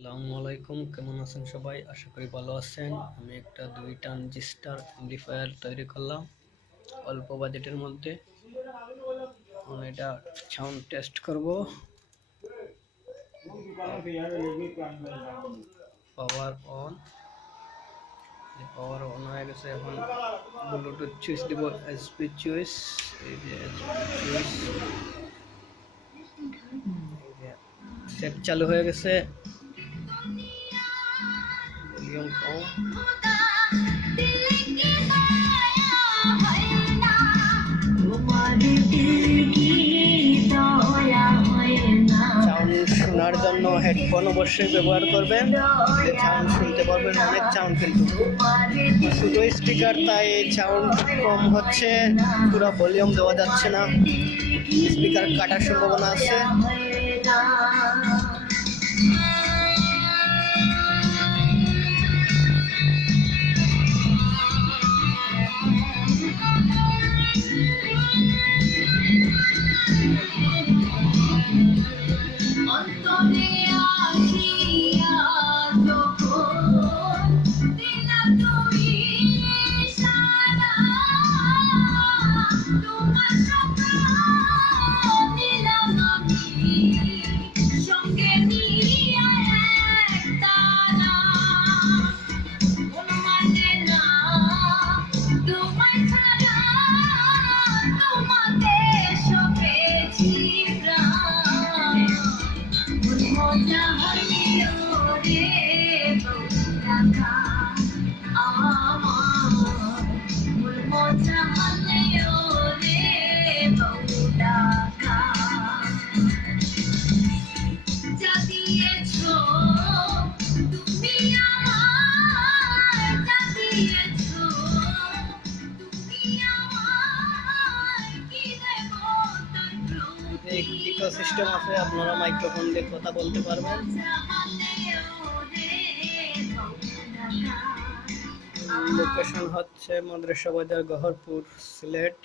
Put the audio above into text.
আসসালামু আলাইকুম, কেমন আছেন সবাই? আশা করি ভালো আছেন। আমি একটা 2 ট্রানজিস্টার অ্যাম্পলিফায়ার তৈরি করলাম অল্প বাজেটের মধ্যে। এখন এটা সাউন্ড টেস্ট করব। পাওয়ার অন, পাওয়ার অন হয়ে গেছে। এখন ব্লুটুথ সুইচ দিব, এসপি সুইচ। এই যে সুইচ, সেট চালু হয়ে গেছে। ভলিউম কম। সাউন্ড শোনার জন্য হেডফোন অবশ্যই ব্যবহার করবেন, সাউন্ড শুনতে পারবেন। অনেক সাউন্ড, কিন্তু ছোট স্পিকার, তাই সাউন্ড কম হচ্ছে, পুরো ভলিউম দেওয়া যাচ্ছে না, স্পিকার কাটার সম্ভাবনা আছে। ইকোসিস্টেম আছে, আপনারা মাইক্রোফোন দিয়ে কথা বলতে পারবেন। লোকেশন হচ্ছে মাদ্রাসা বাজার, গহরপুর, সিলেট।